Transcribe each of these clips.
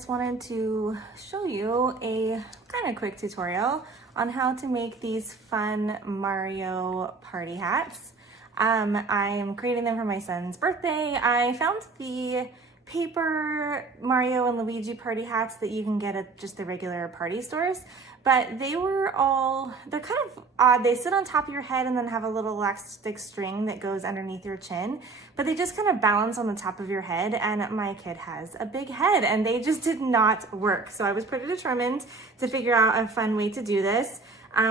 just wanted to show you a kind of quick tutorial on how to make these fun Mario party hats. I'm creating them for my son's birthday. I found the paper Mario and Luigi party hats that you can get at just the regular party stores, but they're kind of odd. They sit on top of your head and then have a little elastic string that goes underneath your chin, but they just kind of balance on the top of your head, and my kid has a big head and they just did not work. So I was pretty determined to figure out a fun way to do this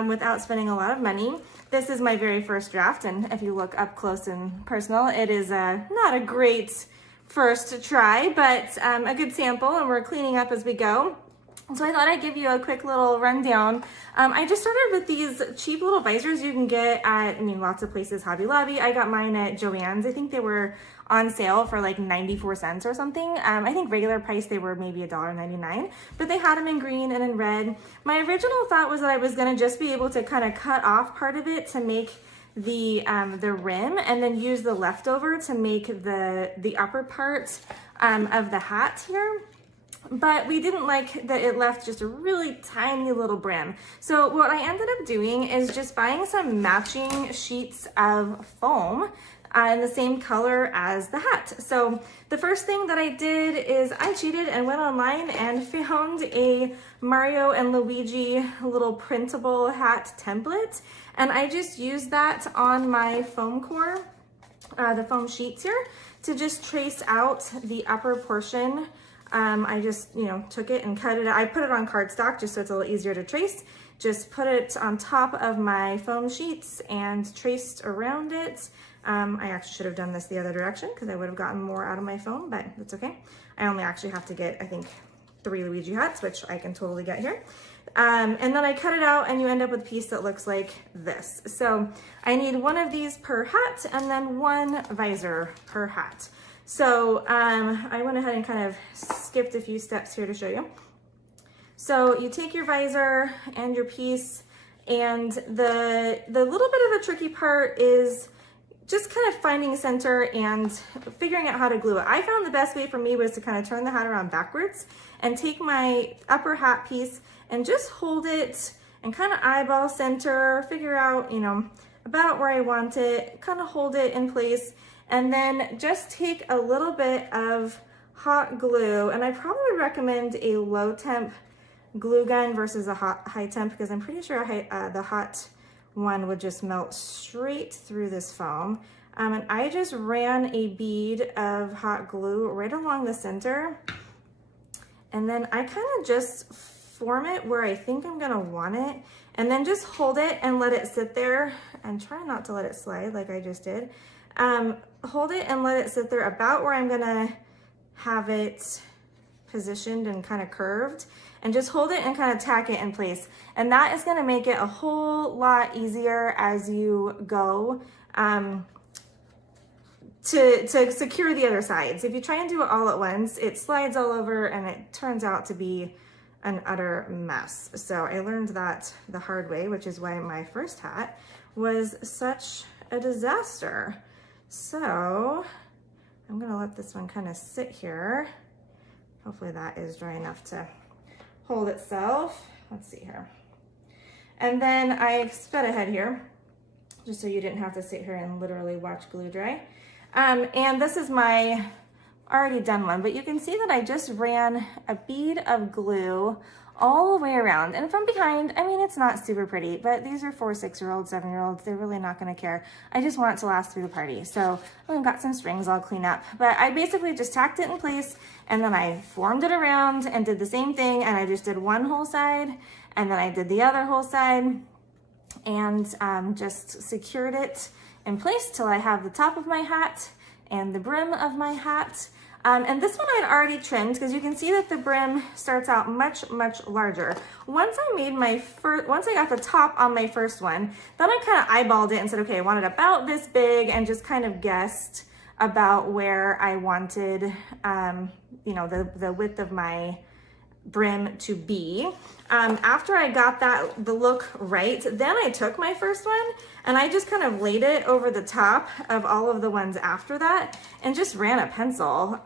without spending a lot of money. This is my very first draft, and if you look up close and personal, it is not a great first try, but a good sample, and we're cleaning up as we go. So I thought I'd give you a quick little rundown. I just started with these cheap little visors you can get at, lots of places, Hobby Lobby. I got mine at Joann's. I think they were on sale for like 94 cents or something. I think regular price they were maybe $1.99, but they had them in green and in red. My original thought was that I was gonna just be able to kind of cut off part of it to make the rim, and then use the leftover to make the upper part of the hat here. But we didn't like that it left just a really tiny little brim. So what I ended up doing is just buying some matching sheets of foam in the same color as the hat. So the first thing that I did is I cheated and went online and found a Mario and Luigi little printable hat template. And I just used that on my foam core, the foam sheets here, to just trace out the upper portion. I just, took it and cut it. I put it on cardstock just so it's a little easier to trace. Just put it on top of my foam sheets and traced around it. I actually should have done this the other direction because I would have gotten more out of my foam, but that's okay. I only actually have to get, I think, 3 Luigi hats, which I can totally get here. And then I cut it out and you end up with a piece that looks like this. So I need one of these per hat and then one visor per hat. So I went ahead and kind of skipped a few steps here to show you. So you take your visor and your piece, and the little bit of a tricky part is just kind of finding center and figuring out how to glue it. I found the best way for me was to kind of turn the hat around backwards and take my upper hat piece and just hold it and kind of eyeball center, figure out, about where I want it, kind of hold it in place, and then just take a little bit of hot glue. And I probably would recommend a low temp glue gun versus a high temp, because I'm pretty sure the hot one would just melt straight through this foam. And I just ran a bead of hot glue right along the center. And then I kind of just form it where I think I'm gonna want it, and then just hold it and let it sit there, and try not to let it slide like I just did. Hold it and let it sit there about where I'm gonna have it positioned and kind of curved, and just hold it and kind of tack it in place. And that is gonna make it a whole lot easier as you go to secure the other sides. If you try and do it all at once, it slides all over and it turns out to be an utter mess. So I learned that the hard way, which is why my first hat was such a disaster. So I'm gonna let this one kind of sit here. Hopefully that is dry enough to hold itself. Let's see here. And then I sped ahead here, just so you didn't have to sit here and literally watch glue dry. And this is my already done one, but you can see that I just ran a bead of glue all the way around, and from behind. It's not super pretty, but these are 4, 6-year-olds, 7-year-olds. They're really not gonna care. I just want it to last through the party. So I've got some strings I'll clean up, but I basically just tacked it in place, and then I formed it around and did the same thing, and I just did one whole side, and then I did the other whole side, and just secured it in place till I have the top of my hat and the brim of my hat. And this one I'd already trimmed, because you can see that the brim starts out much, much larger. Once I got the top on my first one, then I kind of eyeballed it and said, okay, I want it about this big, and just kind of guessed about where I wanted, the width of my brim to be. After I got the look right, then I took my first one and I just kind of laid it over the top of all of the ones after that, and just ran a pencil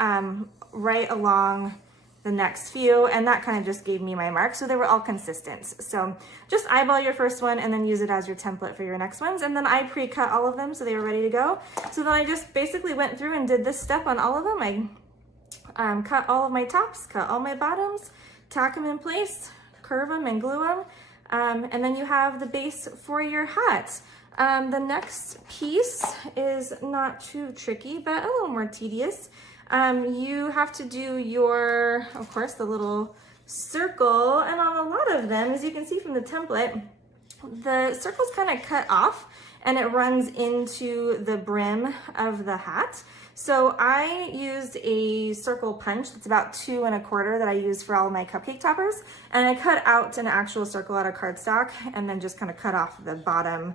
right along the next few, and that kind of just gave me my mark. So they were all consistent. So just eyeball your first one and then use it as your template for your next ones. And then I pre-cut all of them so they were ready to go. So then I just basically went through and did this step on all of them. I cut all of my tops, cut all my bottoms, tack them in place, curve them and glue them. And then you have the base for your hat. The next piece is not too tricky, but a little more tedious. You have to do your, of course, the little circle, and on a lot of them, as you can see from the template, the circle's kind of cut off and it runs into the brim of the hat. So I used a circle punch that's about 2 1/4 that I use for all of my cupcake toppers, and I cut out an actual circle out of cardstock and then just kind of cut off the bottom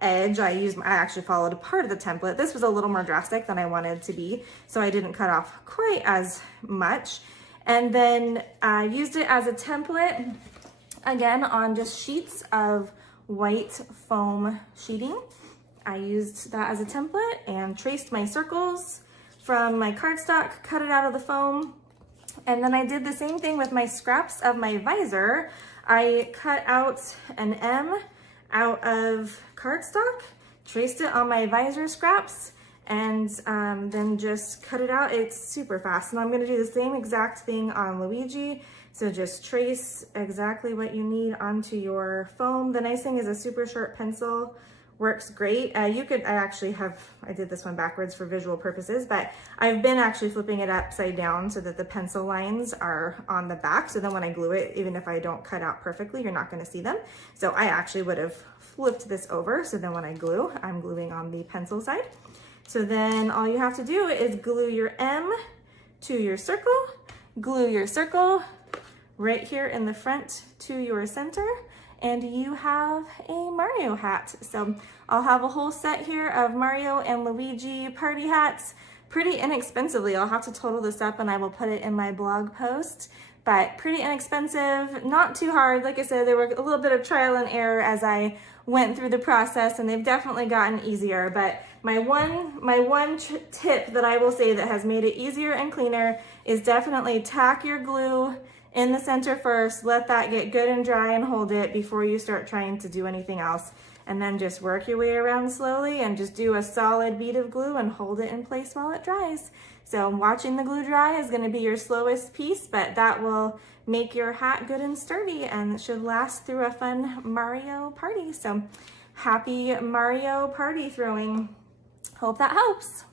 edge. I actually followed a part of the template. This was a little more drastic than I wanted to be, so I didn't cut off quite as much. And then I used it as a template, again, on just sheets of white foam sheeting. I used that as a template and traced my circles from my cardstock, cut it out of the foam. And then I did the same thing with my scraps of my visor. I cut out an M out of cardstock, traced it on my visor scraps, and then just cut it out. It's super fast. And I'm gonna do the same exact thing on Luigi. So just trace exactly what you need onto your foam. The nice thing is a super sharp pencil works great. I did this one backwards for visual purposes, but I've been actually flipping it upside down so that the pencil lines are on the back. So then when I glue it, even if I don't cut out perfectly, you're not gonna see them. So I actually would have flipped this over. So then when I glue, I'm gluing on the pencil side. So then all you have to do is glue your M to your circle, glue your circle right here in the front to your center, and you have a Mario hat. So I'll have a whole set here of Mario and Luigi party hats pretty inexpensively. I'll have to total this up and I will put it in my blog post, but pretty inexpensive, not too hard. Like I said, there were a little bit of trial and error as I went through the process, and they've definitely gotten easier. But my one tip that I will say that has made it easier and cleaner is definitely tack your glue in the center first, let that get good and dry and hold it before you start trying to do anything else. And then just work your way around slowly and just do a solid bead of glue and hold it in place while it dries. So watching the glue dry is gonna be your slowest piece, but that will make your hat good and sturdy and should last through a fun Mario party. So happy Mario party throwing. Hope that helps.